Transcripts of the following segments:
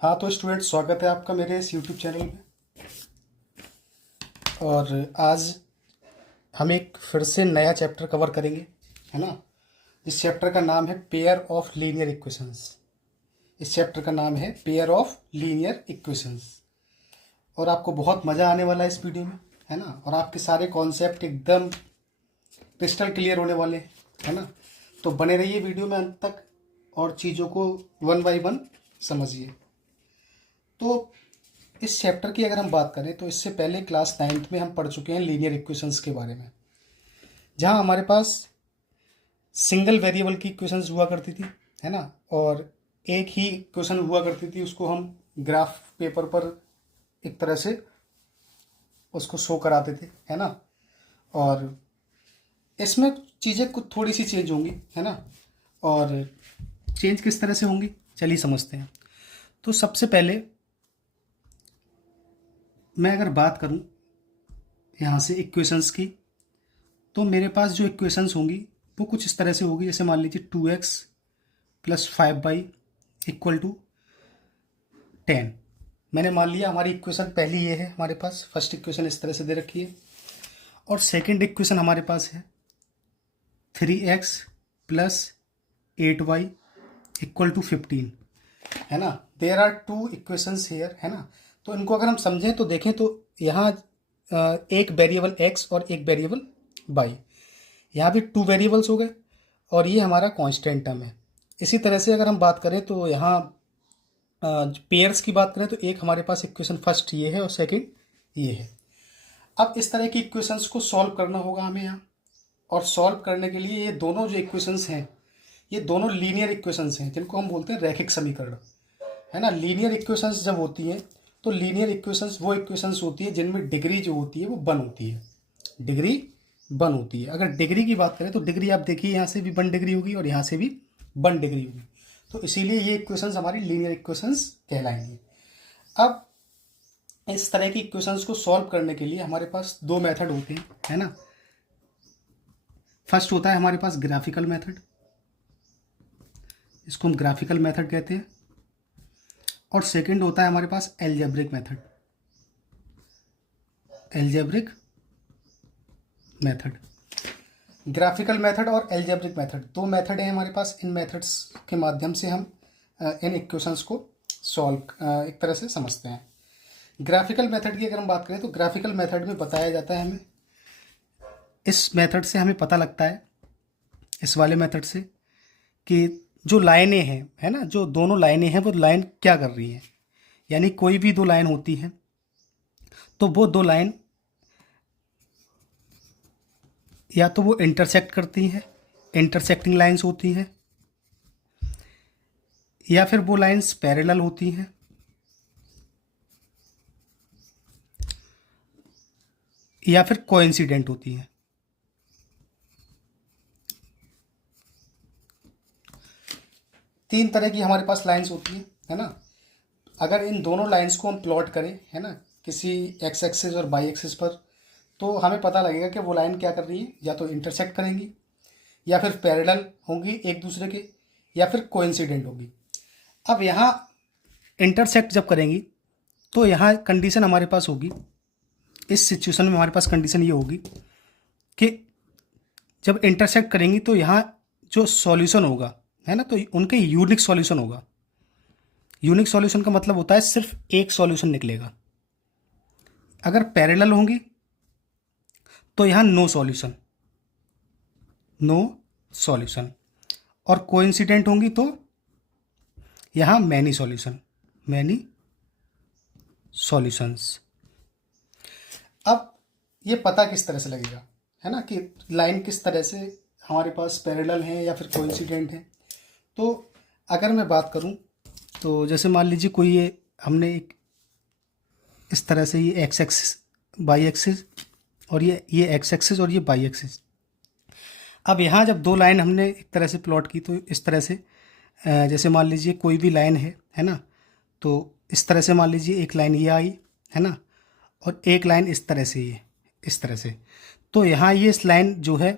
हाँ तो स्टूडेंट, स्वागत है आपका मेरे इस यूट्यूब चैनल में। और आज हम एक फिर से नया चैप्टर कवर करेंगे, है ना। इस चैप्टर का नाम है पेयर ऑफ लीनियर इक्वेशंस। इस चैप्टर का नाम है पेयर ऑफ लीनियर इक्वेशंस। और आपको बहुत मज़ा आने वाला है इस वीडियो में, है ना। और आपके सारे कॉन्सेप्ट एकदम क्रिस्टल क्लियर होने वाले हैं, है ना। तो बने रहिए वीडियो में अंत तक और चीज़ों को वन बाय वन समझिए। तो इस चैप्टर की अगर हम बात करें तो इससे पहले क्लास 9th में हम पढ़ चुके हैं लीनियर इक्वेशंस के बारे में, जहां हमारे पास सिंगल वेरिएबल की इक्वेशंस हुआ करती थी, है ना। और एक ही इक्वेशन हुआ करती थी, उसको हम ग्राफ पेपर पर एक तरह से उसको शो कराते थे, है ना। और इसमें चीज़ें कुछ थोड़ी सी चेंज होंगी, है ना। और चेंज किस तरह से होंगी चलिए समझते हैं। तो सबसे पहले मैं अगर बात करूं यहाँ से इक्वेशंस की, तो मेरे पास जो इक्वेशंस होंगी वो कुछ इस तरह से होगी। जैसे मान लीजिए 2x + 5y = 10। मैंने मान लिया हमारी इक्वेशन पहली ये है, हमारे पास फर्स्ट इक्वेशन इस तरह से दे रखी है। और सेकंड इक्वेशन हमारे पास है 3x + 8y = 15, है ना। There are two equations here, है ना। तो इनको अगर हम समझें तो देखें तो यहाँ एक वेरिएबल x और एक वेरिएबल y, यहाँ भी टू वेरिएबल्स हो गए और ये हमारा कांस्टेंट टर्म है। इसी तरह से अगर हम बात करें तो यहाँ पेयर्स की बात करें तो एक हमारे पास इक्वेशन फर्स्ट ये है और सेकंड ये है। अब इस तरह की इक्वेशंस को सॉल्व करना होगा हमें यहाँ। और सॉल्व करने के लिए ये दोनों जो इक्वेशंस हैं ये दोनों लीनियर इक्वेशंस हैं, जिनको हम बोलते हैं रैखिक समीकरण, है ना। लीनियर इक्वेशंस जब होती हैं तो लीनियर इक्वेशंस वो इक्वेशंस होती है जिनमें डिग्री जो होती है वो 1 होती है। डिग्री 1 होती है। अगर डिग्री की बात करें तो डिग्री आप देखिए यहाँ से भी 1 डिग्री होगी और यहाँ से भी 1 डिग्री होगी। तो इसीलिए ये इक्वेशंस हमारी लीनियर इक्वेशंस कहलाएंगी। अब इस तरह की इक्वेशंस को सॉल्व करने के लिए हमारे पास दो मेथड होते हैं, है ना। फर्स्ट होता है हमारे पास ग्राफिकल मेथड, इसको हम ग्राफिकल मेथड कहते हैं। और सेकंड होता है हमारे पास algebraic method. Algebraic method, graphical method और एल्जेब्रिक मेथड, दो मेथड हैं हमारे पास। इन मेथड्स के माध्यम से हम इन इक्वेशंस को सॉल्व एक तरह से समझते हैं। ग्राफिकल मेथड की अगर हम बात करें तो ग्राफिकल मेथड में बताया जाता है हमें, इस मेथड से हमें पता लगता है, इस वाले मेथड से, कि जो लाइनें हैं, है ना, जो दोनों लाइनें हैं वो लाइन क्या कर रही हैं। यानी कोई भी दो लाइन होती हैं तो वो दो लाइन या तो वो इंटरसेक्ट करती हैं, इंटरसेक्टिंग लाइंस होती हैं, या फिर वो लाइंस पैरेलल होती हैं, या फिर कोइंसिडेंट होती हैं। तीन तरह की हमारे पास लाइंस होती हैं, है ना। अगर इन दोनों लाइंस को हम प्लॉट करें, है ना, किसी एक्स एक्सिस और वाई एक्सिस पर, तो हमें पता लगेगा कि वो लाइन क्या कर रही है, या तो इंटरसेक्ट करेंगी, या फिर पैरेलल होंगी एक दूसरे के, या फिर कोइंसिडेंट होगी। अब यहाँ इंटरसेक्ट जब करेंगी तो यहाँ कंडीशन हमारे पास होगी, इस सिचुएशन में हमारे पास कंडीशन ये होगी कि जब इंटरसेक्ट करेंगी तो यहाँ जो सॉल्यूशन होगा, है ना, तो उनके यूनिक सॉल्यूशन होगा। यूनिक सॉल्यूशन का मतलब होता है सिर्फ एक सॉल्यूशन निकलेगा। अगर पैरेलल होंगी तो यहाँ नो सॉल्यूशन, नो सॉल्यूशन। और कोइंसिडेंट होंगी तो यहाँ मैनी सॉल्यूशन, मैनी सॉल्यूशंस। अब ये पता किस तरह से लगेगा, है ना, कि लाइन किस तरह से हमारे पास पैरेलल हैं या फिर कोइंसिडेंट हैं। तो अगर मैं बात करूं तो जैसे मान लीजिए कोई ये हमने एक इस तरह से ये एक्स एक्सिस वाई एक्सिस और ये एक्स एक्सिस और ये वाई एक्सिस। अब यहाँ जब दो लाइन हमने एक तरह से प्लॉट की तो इस तरह से जैसे मान लीजिए कोई भी लाइन है ना, तो इस तरह से मान लीजिए एक लाइन ये आई, है ना, और एक लाइन इस तरह से, ये इस तरह से। तो यहाँ ये इस लाइन जो है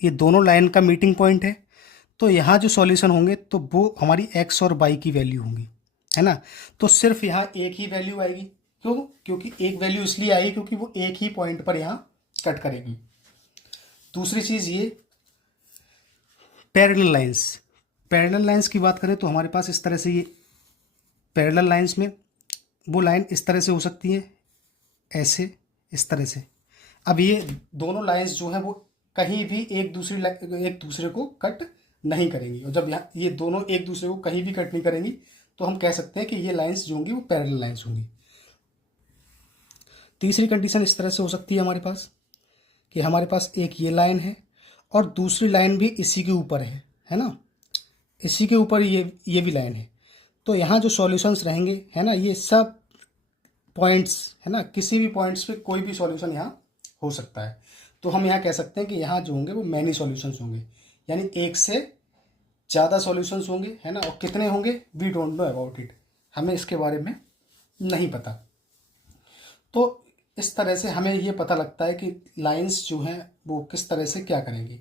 ये दोनों लाइन का मीटिंग पॉइंट है। तो यहाँ जो सॉल्यूशन होंगे तो वो हमारी एक्स और वाई की वैल्यू होंगी, है ना। तो सिर्फ यहाँ एक ही वैल्यू आएगी, क्यों? क्योंकि एक वैल्यू इसलिए आई क्योंकि वो एक ही पॉइंट पर यहाँ कट करेगी। दूसरी चीज़ ये पैरेलल लाइंस। पैरेलल लाइंस की बात करें तो हमारे पास इस तरह से ये पैरेलल लाइंस में वो लाइन इस तरह से हो सकती है, ऐसे, इस तरह से। अब ये दोनों लाइंस जो हैं वो कहीं भी एक दूसरे को कट नहीं करेंगी, और जब यहाँ ये दोनों एक दूसरे को कहीं भी कट नहीं करेंगी तो हम कह सकते हैं कि ये लाइंस जो होंगी वो पैरेलल लाइंस होंगी। तीसरी कंडीशन इस तरह से हो सकती है हमारे पास कि हमारे पास एक ये लाइन है और दूसरी लाइन भी इसी के ऊपर है ना, इसी के ऊपर ये भी लाइन है। तो यहाँ जो सॉल्यूशंस रहेंगे, है ना, ये सब पॉइंट्स, है ना, किसी भी पॉइंट्स पे कोई भी सॉल्यूशन यहाँ हो सकता है। तो हम यहाँ कह सकते हैं कि यहाँ जो होंगे वो मैनी सॉल्यूशंस होंगे, यानी एक से ज़्यादा सॉल्यूशंस होंगे, है ना। और कितने होंगे, we don't know about it, हमें इसके बारे में नहीं पता। तो इस तरह से हमें ये पता लगता है कि लाइंस जो हैं वो किस तरह से क्या करेंगी।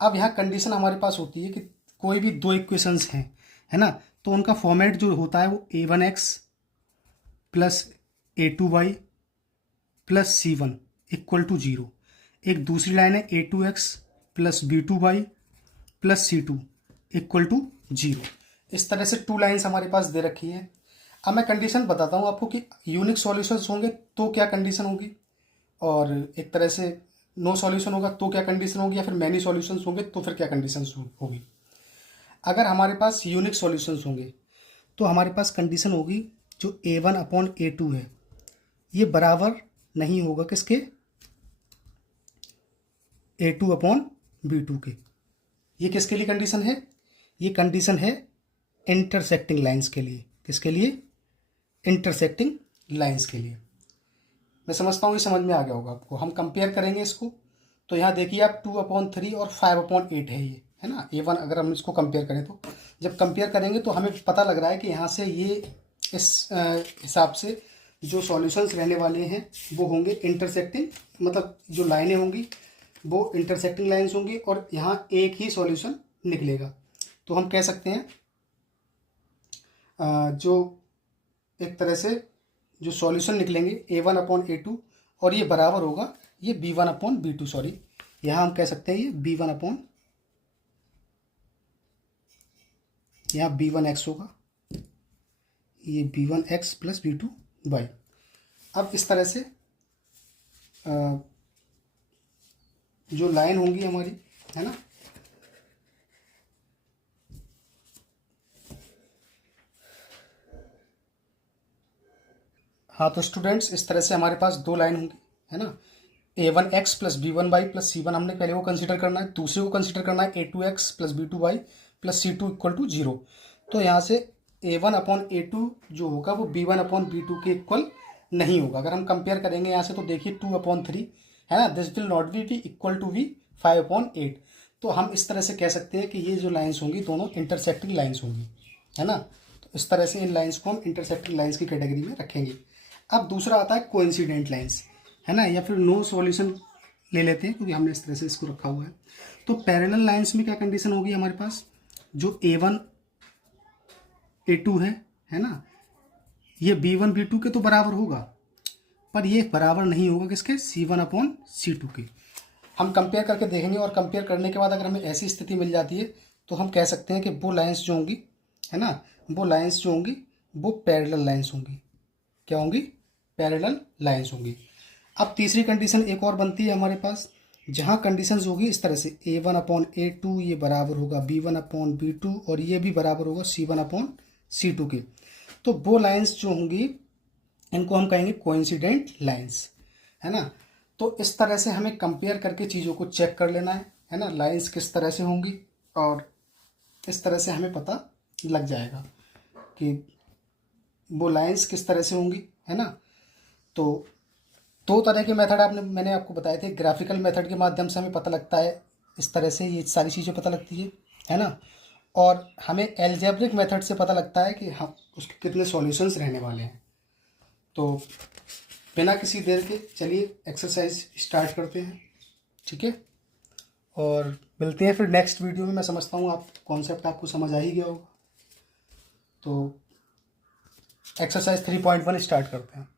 अब यहाँ कंडीशन हमारे पास होती है कि कोई भी दो इक्वेशंस हैं, है ना, तो उनका फॉर्मेट जो होता है वो a1x plus a2y plus c1 equal to 0। एक दूसरी लाइन है a2x plus b2y plus c2 equal to 0। इस तरह से टू लाइन्स हमारे पास दे रखी हैं। अब मैं कंडीशन बताता हूँ आपको कि यूनिक सॉल्यूशंस होंगे तो क्या कंडीशन होगी, और एक तरह से नो सॉल्यूशन होगा तो क्या कंडीशन होगी, या फिर मैनी सॉल्यूशंस होंगे तो फिर क्या कंडीशन होगी। अगर हमारे पास यूनिक सॉल्यूशंस होंगे तो हमारे पास कंडीशन होगी जो a1/a2 है ये बराबर नहीं होगा किसके, a2/b2 के। ये किसके लिए कंडीशन है, ये कंडीशन है इंटरसेक्टिंग लाइंस के लिए। किसके लिए, इंटरसेक्टिंग लाइंस के लिए। मैं समझता हूँ ये समझ में आ गया होगा आपको। हम कंपेयर करेंगे इसको, तो यहाँ देखिए आप 2/3 और 5/8 है ये, है ना, a1। अगर हम इसको कंपेयर करें तो जब कंपेयर करेंगे तो हमें पता लग रहा है कि यहाँ से ये इस हिसाब से जो सॉल्यूशंस रहने वाले हैं वो होंगे इंटरसेक्टिंग, मतलब जो लाइनें होंगी वो इंटरसेक्टिंग लाइंस होंगी और यहाँ एक ही सॉल्यूशन निकलेगा। तो हम कह सकते हैं जो एक तरह से जो सॉल्यूशन निकलेंगे a1/a2 और ये बराबर होगा ये b1/b2, सॉरी यहाँ हम कह सकते हैं ये यहाँ b1x होगा, ये b1x प्लस b2y। अब इस तरह से जो लाइन होंगी हमारी, है ना, हाँ तो स्टूडेंट्स इस तरह से हमारे पास दो लाइन होंगी, है ना। a1x plus b1y plus c1 हमने पहले वो कंसीडर करना है, दूसरे को कंसीडर करना है a2x plus b2y plus c2 equal to 0। तो यहाँ से a1/a2 जो होगा वो b1/b2 के इक्वल नहीं होगा। अगर हम कंपेयर करेंगे यहाँ से तो देखिए 2/3 है ना, this will not be equal to be 5/8। तो हम इस तरह से कह सकते हैं कि ये जो लाइन्स होंगी दोनों इंटरसेक्टिंग लाइन्स होंगी, है ना। तो इस तरह से इन लाइन्स को हम इंटरसेक्टिंग लाइन्स की कैटेगरी में रखेंगे। अब दूसरा आता है कोइंसिडेंट लाइन्स, है ना, या फिर नो सॉल्यूशन ले लेते हैं क्योंकि हमने इस तरह से इसको रखा हुआ है। तो पैरेलल लाइंस में क्या कंडीशन होगी हमारे पास, जो a1 a2 है ना, ये b1 b2 के तो बराबर होगा, पर ये बराबर नहीं होगा किसके, c1/c2 के। हम कंपेयर करके देखेंगे और कंपेयर करने के बाद अगर हमें ऐसी स्थिति मिल जाती है तो हम कह सकते हैं कि वो लाइंस जो होंगी, है ना, वो लाइंस जो होंगी वो पैरेलल लाइंस होंगी। क्या होंगी, पैरेलल लाइंस होंगी। अब तीसरी कंडीशन एक और बनती है हमारे पास, जहाँ कंडीशंस होगी इस तरह से a1/a2 ये बराबर होगा b1/b2 और ये भी बराबर होगा c1/c2 के। तो वो लाइंस जो होंगी इनको हम कहेंगे कोइंसिडेंट लाइंस, है ना। तो इस तरह से हमें कंपेयर करके चीज़ों को चेक कर लेना है ना, लाइंस किस तरह से होंगी, और इस तरह से हमें पता लग जाएगा कि वो लाइंस किस तरह से होंगी, है ना। तो दो तरह के मेथड मैंने आपको बताए थे। ग्राफिकल मेथड के माध्यम से हमें पता लगता है, इस तरह से ये सारी चीज़ें पता लगती है ना, और हमें एल्जेब्रिक मेथड से पता लगता है कि हम उसके कितने सॉल्यूशंस रहने वाले हैं। तो बिना किसी देर के चलिए एक्सरसाइज स्टार्ट करते हैं, ठीक है, और मिलते हैं फिर नेक्स्ट वीडियो में। मैं समझता हूँ आप कॉन्सेप्ट आपको समझ आ ही गया होगा। तो एक्सरसाइज 3.1 स्टार्ट करते हैं।